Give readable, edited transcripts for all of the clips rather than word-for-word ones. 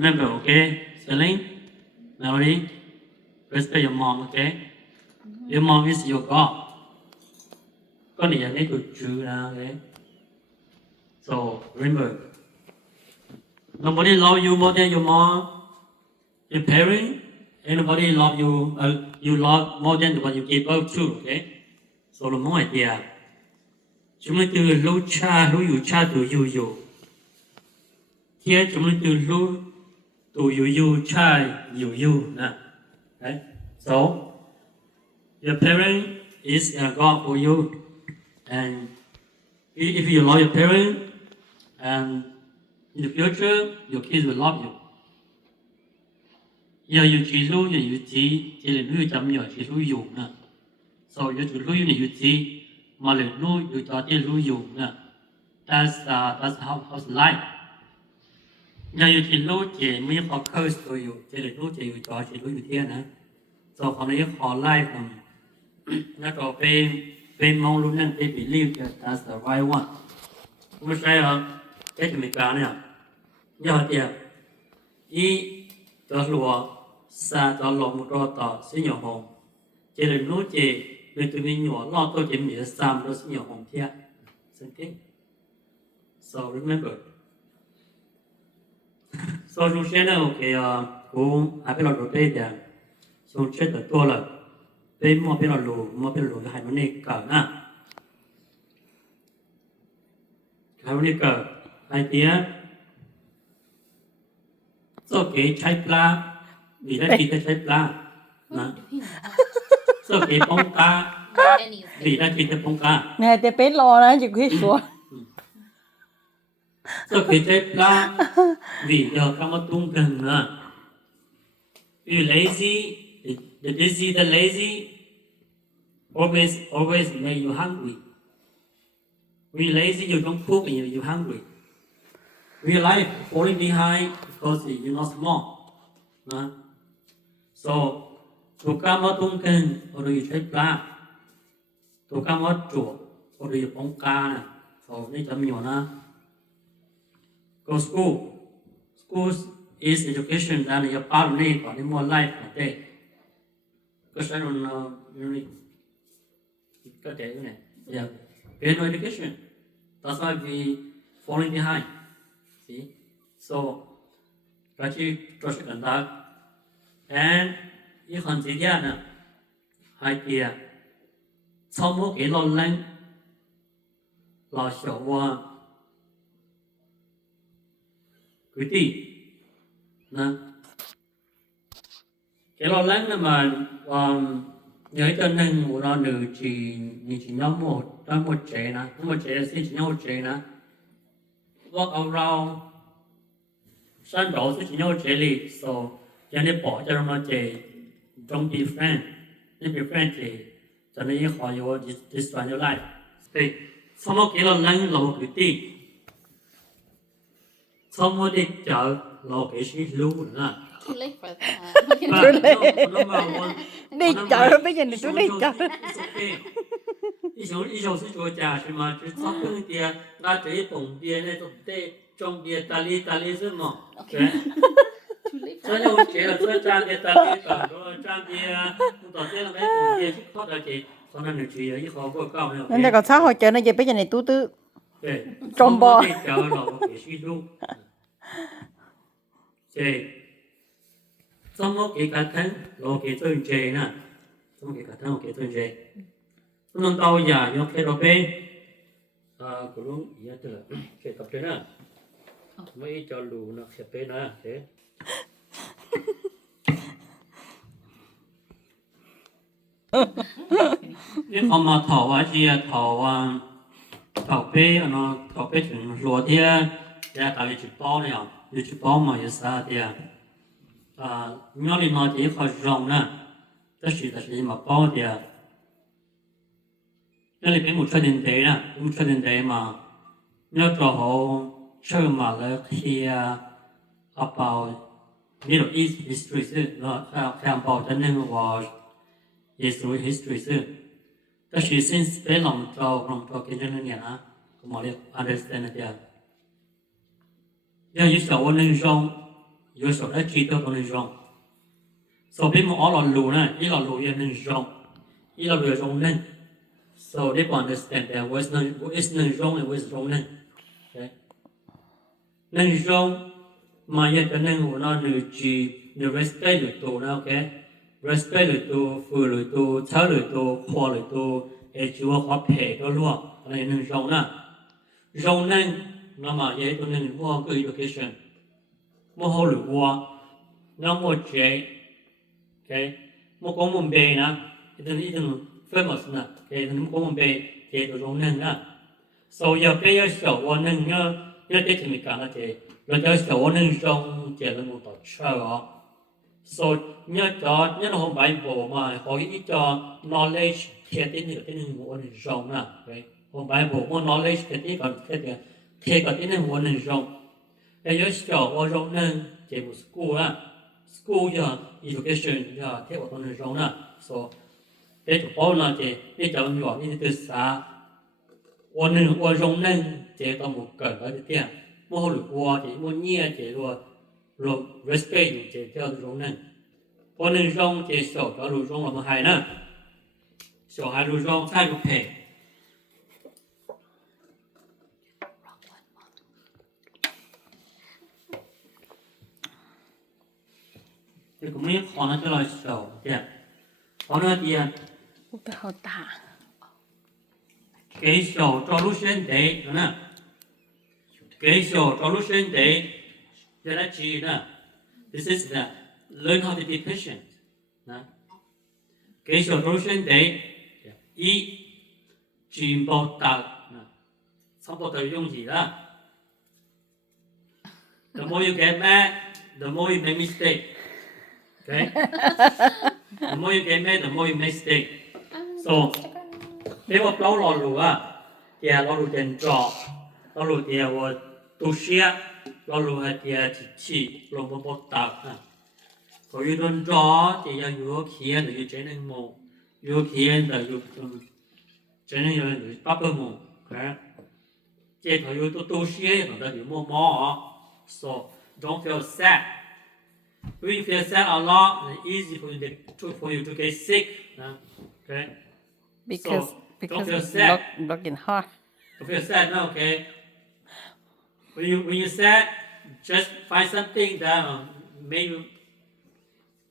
Remember, okay? Celine, Melody, respect your mom, okay? Your mom is your God. Con need to choose now, okay? So remember, nobody love you more than your mom, your parent. Anybody love you, you love more than what you give birth to, okay? So the more idea. Chúng mình từ lưu cha lưu yu cha từ yu yu. Here chúng mình từ lưu từ yu yu cha yu yu nè. Okay? So your parent is a God for you, and if you love your parent, and in the future your kids will love you. Giờ you chỉ lưu như you chỉ là lưu chấm nhỏ chỉ lưu yu nè. So you chỉ lưu như you chỉ mà là lưu you cho chỉ lưu yu nè. That's how's life. Giờ you chỉ lưu chỉ mới có curse to you, chỉ là lưu chỉ you cho chỉ lưu you thiên nè. So còn này có life nè. Nó có về mong luôn nên they believe that that's the right one. Không sai hả? Cái chuyện mình cả này à? Giờ thì ý cho lúa xa cho lúa một trò tỏ sinh nhỏ hồng. Chỉ là nút chỉ về tụi mình nhỏ lo tôi chỉ mình xăm đó sinh nhỏ hồng thiệt. Okay. So remember. So chúng sẽ là cái cũng hai bên là đồ đây là chúng sẽ được tua là bên một bên là lù hai bên này cả na. Hai bên này cả hai tiếng. So cái trái pla vì đã chỉ cái trái pla na. So cái bông cá vì đã chỉ cái bông cá. Nè, te pet lo na, chịu khi xuống. So cái trái pla vì giờ các bạn tung cần na. You lazy, the busy, the lazy, always make you hungry. When you're lazy, you don't cook and you're hungry. When your life falling behind because you're not smart. So, to come out tung cần, or do you take pla? To come out chuột, or do you bông ca? So, đây chấm nhỏ na. Go school. Schools is education and your part of it, but more life a day. Because I don't know, really, got that, isn't it? Yeah. We have no education. That's why we falling behind. See? So, try to trust in that. And you can see that, idea. Sau mỗi cái lo lắng, lo sợ hoa, quý tỷ, nè. Cái lo lắng là mà nhớ cho nên một lo nữ chỉ nhau một trẻ nè, một trẻ xin chỉ nhau một trẻ nè. Walk around, sân đổ sẽ chỉ nhau trẻ lì, so cho nên bỏ cho nó trẻ don't be friend, nên be friend thì cho nên họ yêu destroy your life. Thì sau một cái lo lắng là một quý tỷ, sau một cái chợ là cái gì lưu nữa. Too late for that. Đi chợ, bây giờ này tôi đi chợ. Ý cháu是做家是吗？就是炒羹的，那这一蹦的那种的，种的大理是吗？对。所以我觉得做家的大理吧，说家的，到这了没蹦的，去靠到这，可能就以后我搞没有。 Nên là có xã hội chợ này giờ bây giờ này tú tư. 对。 Trồng bò. 叫老给水路。对。 Xong một cái cá thân, lo cái chân chế nè, xong cái cá thân, cái chân chế. Xong tàu giả nhóc cái đồ bê, của lúc ý tức là cái cặp chế nè, mấy cho lù nó sẽ bê nè, thế. Nếu không mà thầu á thì thầu bê nó thầu bê chuyện lúa thì ra tại vì chụp bao này, vì chụp bao mà giờ sao thì nhớ đi nói chỉ khó rộng nè, tất nhiên mà bao thì nhớ đi cái một số tiền tệ nè, một số tiền tệ mà nhớ cho họ chơi mà là khi about Middle East history chứ, là xem bao cho nên là history chứ, tất nhiên since cái lòng cho cái chuyện này nè, cũng mà được understand được. Giờ như sau này rong 有时候来记得都能用。所以我all on lu na, il on lu ya neng rong, il on lu rong neng. So they understand that what is neng rong and what is rong neng. Okay. Neng rong mà giờ cho nên nó nữ chỉ nữ respect được tu nó okay. Respect được tu, phụ được tu, cháu được tu, khoa được tu, để chúa khoa phê đó luôn. Này neng rong na. Rong neng nó mà giờ cho nên mua cái education. Mua hậu lực mua, nó mua chế. Okay, một con mồm bề nè, 이든 famous nè, cái một con mồm bề cái đồ rong neng nè, so giờ bây giờ小我能nhớ cái thì mình cảm thấy rồi giờ小我能rong cái là một tổ chơi đó, so nhớ nó không phải bộ mà có ít cho knowledge thì cái một con rong nè, cái không phải bộ mà knowledge thì còn cái một con rong, cái giờ小我rong neng cái một school á. School giờ education giờ theo một con rong nè, so cái chỗ bao là cái cháu nhỏ như từ xa,我rong neng cái tao một cỡ ở đây tiền, mua hồ lục hoa thì mua nhia cái rồi respect cái theo rong neng, con rong cái sổ cho rong là một hai nè, sổ hai rong sai một phe. Thì cũng biết khó nó cho là sầu chứ khó nó gì Ủa hậu tả. cái sầu cho lúc sinh tế nữa nè cái sầu cho lúc sinh tế cho nó chỉ nè this is the learn how to be patient nè cái sầu cho lúc sinh tế ý chỉ bảo tạo nè xong bảo tạo dùng gì đó the more you get mad the more you make mistake. Okay? The more you get mad, the more you make mistake. So, nếu mà lâu lò lù á, thì lò lù tiền trọ, lò lù thì tu xia, lò lù thì chỉ lò bò bò tạc. Còn yêu đơn trọ thì yêu kia thì yêu chế nên mù, yêu kia thì yêu chế nên yêu bắp bơ mù. Chế thì yêu tu xia thì yêu mò mò. So, don't feel sad. When you feel sad a lot, it's easy for you to get sick. Okay? Because don't feel sad. Blocking heart. Don't feel sad, no, okay? When you're sad, just find something that make you.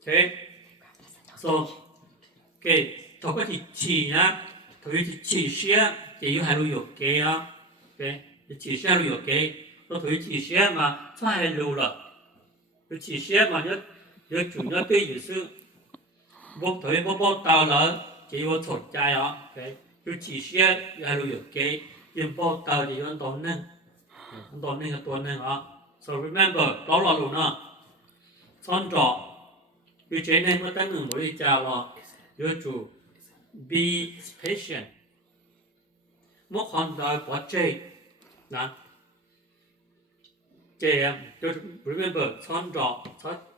Okay? So, okay, thôi có thì chỉ nhá, thôi thì chỉ xía, thì yêu hai lưu kế á, okay? Chỉ xía lưu kế, thôi chỉ xía mà sao hai lưu rồi. chỉ xé mà nhớ chủ nhớ cái gì sự bốc thời bốc tàu lỡ chỉ có thổi chai đó cái chỉ xé là lưu được cái nhưng bốc tàu thì nó tốn nên là tốn nên đó so remember đó là luôn đó son trọ cái chế nên nó tăng một cái chào là nhớ chủ be patient một con đời bỏ chơi nè chế just remember son trọ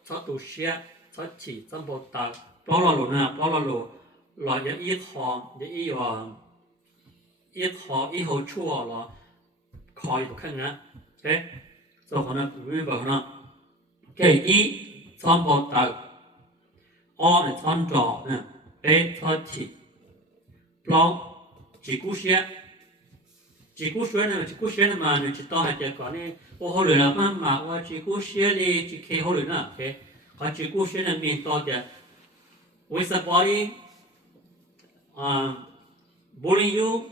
cho tu xia cho chỉ cho bộ tàu đó là luôn nè đó là luôn là những ít họ những ít hậu chua là khỏi được khăn nè thế so họ nó remember nó cái ít cho bộ tàu o là son trọ nè b cho chỉ long chỉ cú xia chỉ cú xuyên mà người chỉ to hay chỉ có này ô hồ lửa mà ô chỉ cú xuyên đi chỉ kêu hồ lửa nè okay còn chỉ cú xuyên là mình to thì with somebody bullying you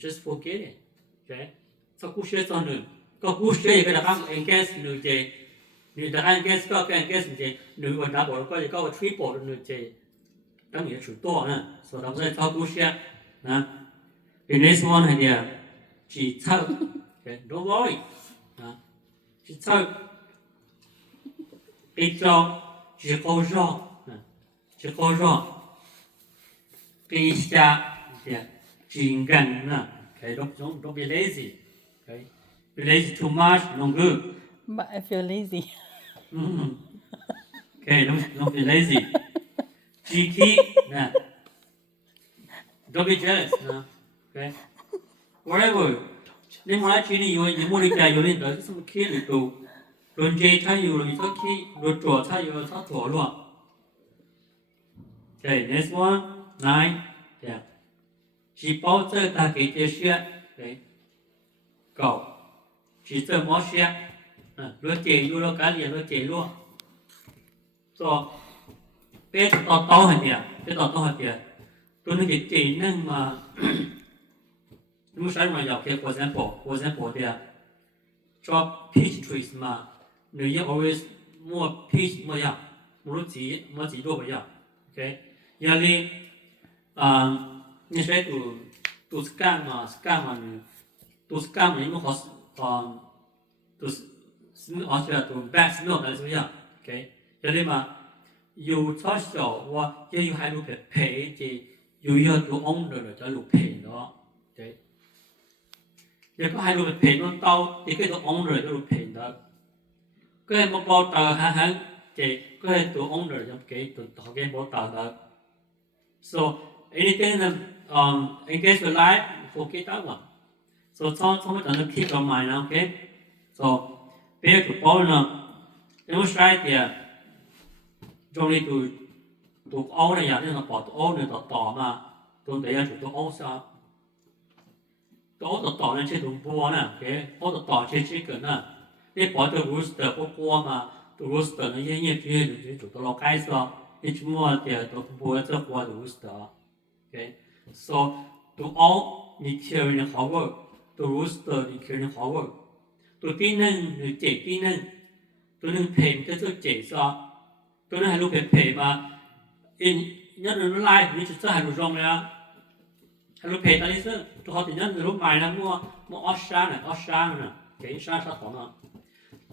just forget it okay sau cú xuyên xong nữa có cú xuyên cái là các engage nữa chứ người ta engage có cái engage chứ người mà đã bỏ có triple nữa chứ đang nghĩa chủ to nè sau đó sẽ sau cú xuyên nè the next one hay là chỉ thâu, okay, don't worry, chỉ thâu, bây giờ chỉ có rõ, bây giờ chỉ cần nè, okay, don't be lazy, okay, be lazy too much, no good. But I feel lazy. Okay, don't be lazy. Chỉ khi nè, don't be jealous, nè, okay. Whatever. Nên hóa chỉ đi vô những môn đi cài vô lên tới xong kia được tù. luôn dây thay dù là thoát khi luôn chùa thay dù là thoát chùa luôn. Okay, next one, 9. Yeah. Chỉ bảo trợ ta cái thế xe. Okay. Cầu. Chỉ trợ mó xe. Luôn chạy dù là cá liền luôn chạy luôn. So, bé tao hả kìa, bé tao hả kìa. Tôi nói cái kỹ năng mà lúc sáng mà học cái for example thì cho peach trees mà người ta always mua peach mà ya, mua chỉ đồ mà ya, okay. Giờ đi như thế tụ scam mà tụ scam mà nó có tụ而且tụ bad smell là gì ya, okay. Giờ đi mà有超小我也有还有赔的，有要做 owner 的叫做赔的，对。也có hai loại赔nó tao thì cái tổ owner cho loại赔đó, cái một bao tờ hắn thì cái tổ owner trong cái tổ cái bao tờ đó. So anything engage your life forget that one. So trong cái nó keep your mind, okay. So bây giờ bao nó nếu sai thì trong này tụ ấu này giờ nó bỏ tụ ấu này tỏ mà tụ để cho tụ ấu sao tụ tỏ lên trên tụ bùa nè, cái tụ tỏ trên chicken nè, cái bỏ tụ rooster có bùa mà tụ rooster nó dễ nhẹ chuyện tụ lo cái sao, cái chúng mua thì tụ bùa cho bùa tụ rooster, okay. So tụ ấu你 carry 的好味，tụ rooster 你 carry 的好味，tụ tí năng你解tí năng，tụ năng phèn cái chỗ解sao。tôi nói hai lúc phê mà nhớ là nó like thì chỉ hai lúc rong nha hai lúc phê ta đi chứ tôi họ thì nhớ là lúc mày là mua Osha nè cái sa thỏ nó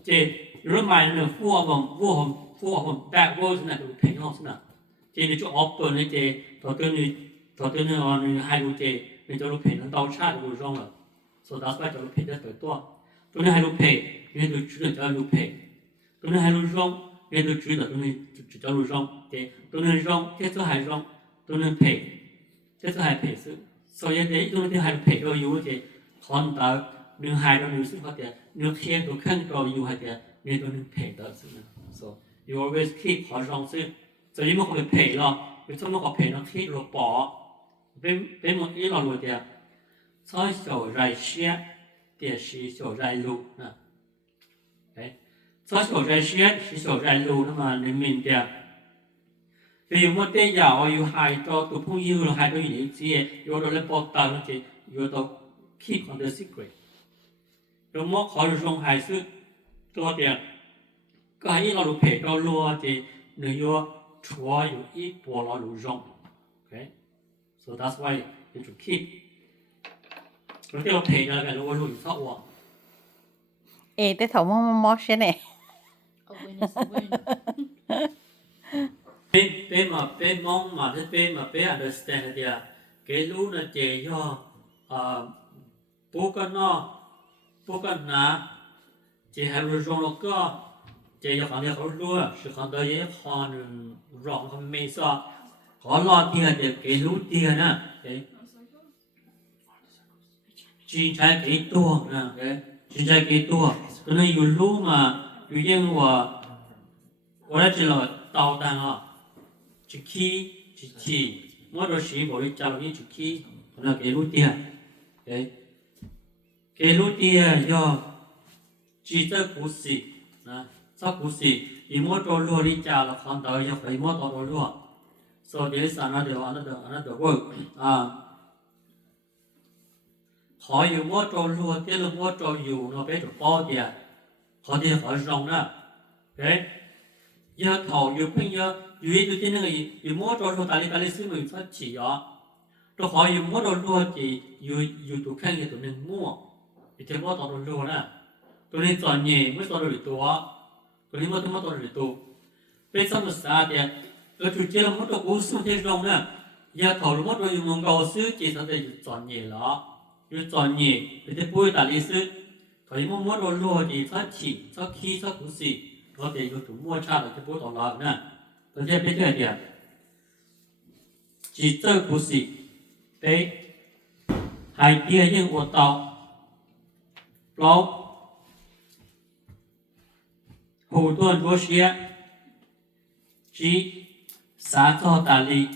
chỉ lúc mày là vua hồng back row thế này lúc phê nó thế nào chỉ để cho open này chỉ thọ tôi nói hai lúc chỉ để cho lúc phê nó đau sát lúc rong rồi so that's why cho lúc phê rất tôi nói hai lúc phê nên tôi chú định cho lúc phê tôi nói hai lúc rong nên tôi chú là tôi cho lùi rong, thì tôi nên rong, thế tôi hay rong, tôi nên pay, thế tôi hay pay sự, so với đấy tôi nên hay pay rồi yêu thì còn tao nên hay rồi yêu sự phát triển, nên khi tôi khăn rồi yêu hay thì nên tôi nên pay đó sự, so you always keep họ rong sự, so nếu mà không pay lo, vì sao mà không pay nó khi rồi bỏ, bên một ý là rồi thì sai sầu rai xe, thì是sầu rai路啊，đấy. 所所在些是所在路那么人民的，所以我哋有要害咗杜碰要害咗你知，有到咧博大嗰啲，有到 keep on the secret， 有冇可能仲係是多啲，個係一個路陪到路嘅，你要除有一波落路用 ，OK，so that's why you should keep， 咁啲路陪咗嘅路路唔錯喎。Ê, tới thầu mò xe này. Bên mong mà bên understand thì cái lũ nó chỉ cho bố con nó chỉ hay là rong nó có chỉ cho họ họ lúa sự họ tới họ rong họ mê sao họ lo tiền thì cái lũ tiền nè chỉ trái cái tua nè chỉ trái cái tua cho nên nhiều lũ mà nhiều dân我来知道导弹啊，去起，我都是我的教育去起，那给路点，给路点要记这故事啊，这故事一摸着路的家了，看到要回摸到着路，所以上那的 work 啊，还有摸着路，这个摸着有那边就包的，好的好用呢，giờ thầu giờ bây giờ duy tôi tin là giờ mua cho số tài liệu sư mình phát chỉ đó tôi hỏi giờ mua đồ luôn thì giờ tụi khang giờ tụi mình mua thì chỉ mua đồ luôn nè tụi mình chọn nhẹ mới chọn được tụi mình mua đồ được bây giờ mà sao thì ở chủ chế là mua đồ cố sư thế rong nè giờ thầu mua đồ dùng cầu sư chỉ sao thì chọn nhẹ đó giờ chọn nhẹ thì cái bôi tài liệu sư thầy mua đồ luôn thì phát chỉ phát khí phát cố sư có thể có chủ mua cha được cái bố tỏ lợn nè, tôi thấy biết cái gì chỉ chơi của sĩ, đấy, hai kia những ô tô, lâu, 普顿卓些及沙作大力，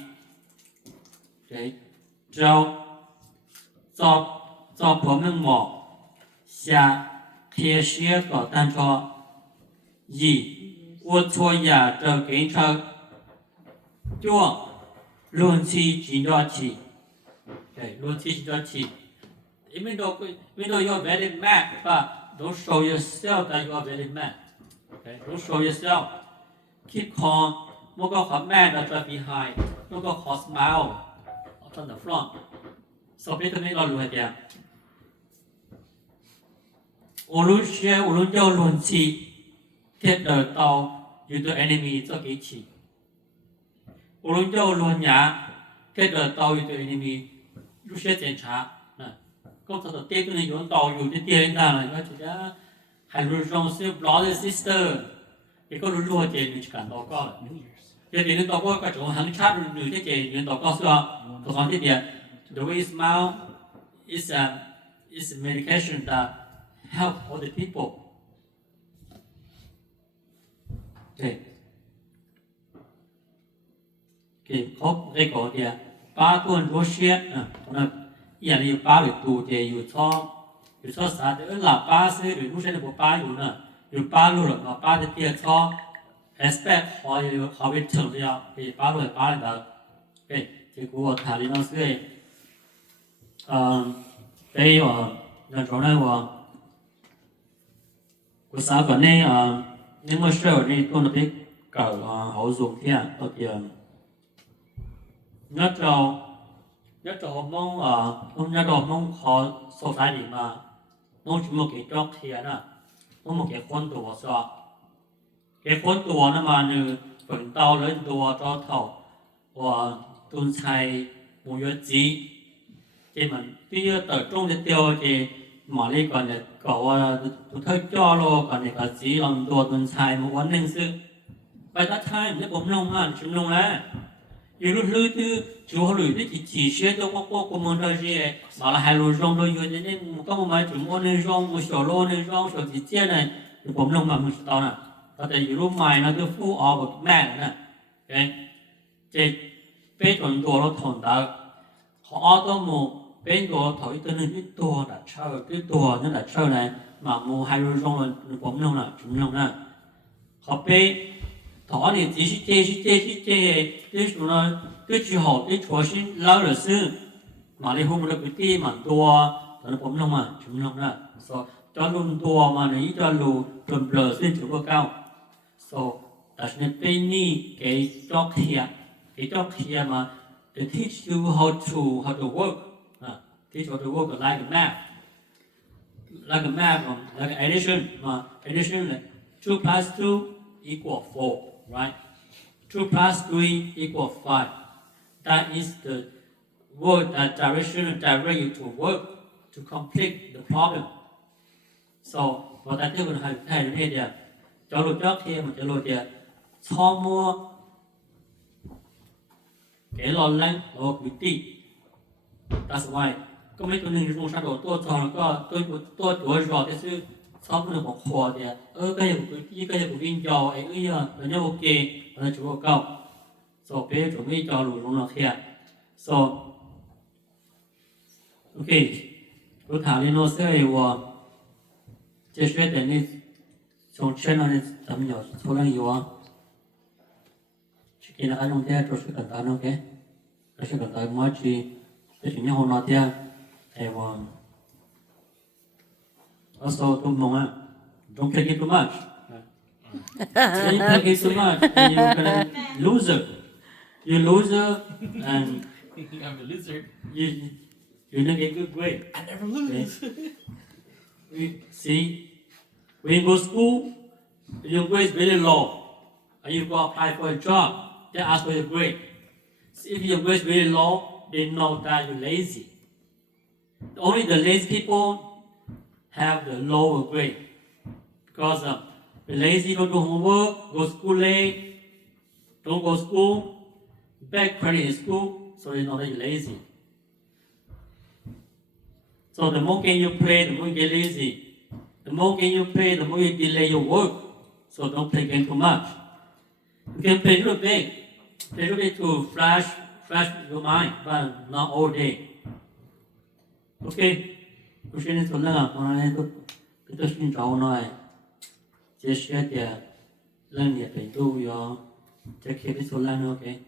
对，照婆们我下贴些个单车，我错呀这警察就论起警察起，对，论起警察起。Even though you're very mad, but don't show yourself that you are very mad. Okay, don't show yourself. Keep calm. Don't go mad or behind. Don't go smile on the front. So basically,เรารู้แก่无论学无论叫论起，贴得到有的 enemy 做给起。无论叫论牙，贴得到有的 enemy 入学检查。Có thật tế tôi này dọn tàu dù cái tiền ta là nó chỉ đã hành luôn trong siêu brother sister thì có luôn luôn tiền mình chỉ cần tàu có giờ thì nên tàu có cái chỗ hàng chat rồi cái tiền nên tàu có xưa tàu còn cái tiền the way smile is a medication that help all the people okay okay 好这个的八段多些那อย่างนี้ป้าหรือตูเจอยู่ช่อสาเดี๋ยวหลับป้าซื้อหรือผู้ใช้ในป้าอยู่น่ะอยู่ป้ารู้หรอกป้าจะเพียช่อ aspect ขออยู่เขาไปถึงแล้วไปป้ารู้ป้าเลยแบบเอ้ที่กูว่าถ่ายนี่น้องซื้อไปว่าอย่างตรงนั้นว่ากูสาวก่อนนี่นี่เมื่อเช้านี่ตัวนักเรียนเก่าเขาส่งเที่ยตัวเดียวนักเราnhớ cho mong ông nhớ đồ mong họ số thái điểm mà mong chúng một cái chót thiệt à mong một cái con tổ sao cái con tổ nó mà như phần tàu lên tổ cho thầu và tuân sai một yếu chí thì mình bây giờ tập trung để tiêu thì mà đi còn là cậu tụi thầy cho lo còn là cái chỉ làm tổ tuân sai một vấn đề sự by that time nếuผมลงอ่ะchúngลงแล้ว有的路的就好路的提前的我们这些，马来海路上都有的那刚我们中国那上，我小路那上，小几街呢，我们弄嘛不知道呢，他在一路买那个富啊，我卖呢，哎，这被很多了同的，好多么被多头一个人最多的车，最多那的车呢，嘛么海路上了，我们弄了，怎么弄呢？好被。thọ thì chỉ số nó cái chữ học cái chúa xin lao là sư mà đi hôm đó cái ti mà tua rồi nó cũng không mà chúng không đó so cho luôn tua mà này cho luôn tuần bờ xin chủ có cao so tại nên bên ní cái cho kia mà to teach you how to work teach how to work like a map like addition mà addition là 2 plus 2 equal 4 right? 2 plus 3 equals 5. That is the word that direction direct you to work to complete the problem. So, what I do is I read here. Cho lột chót kia mà cho lột kia. Cho mua cái lò lạnh của quý tỷ. That's why. Có mấy tôi nên dùng sát đồ tôi cho nó có tôi chúa rõ cái sự sau khi một khóa thì cái gì của viên cho ấy là nhau ok là chủ cao so bé chuẩn bị cho lùi nó kia so ok tôi thảo lên nó sẽ là chế sẽ để đi trong trên nó tầm nhỏ số lượng nhiều chỉ khi nào anh không theo tôi sẽ cần tao ok tôi sẽ cần tao mỗi chỉ để chúng nhau hôm nào theo thì also too much. Don't take it too much. When you take it too much, then you're gonna loser. You loser, and I'm a loser. you don't get good grade. I never lose. See, when you go to school, your grade is very low, and you go apply for a job. They ask for your grade. See, if your grade is very low, they know that you're lazy. Only the lazy people have the lower grade because lazy, don't do homework, go school late, don't go school, bad credit in school, so they know that you're lazy. So the more game you play, the more you get lazy. The more game you play, the more you delay your work. So don't play game too much. You can play a little bit to flash your mind, but not all day. OK，我现在从那个回来都寻找我接些点让你备注哟，这可以做烂了 OK。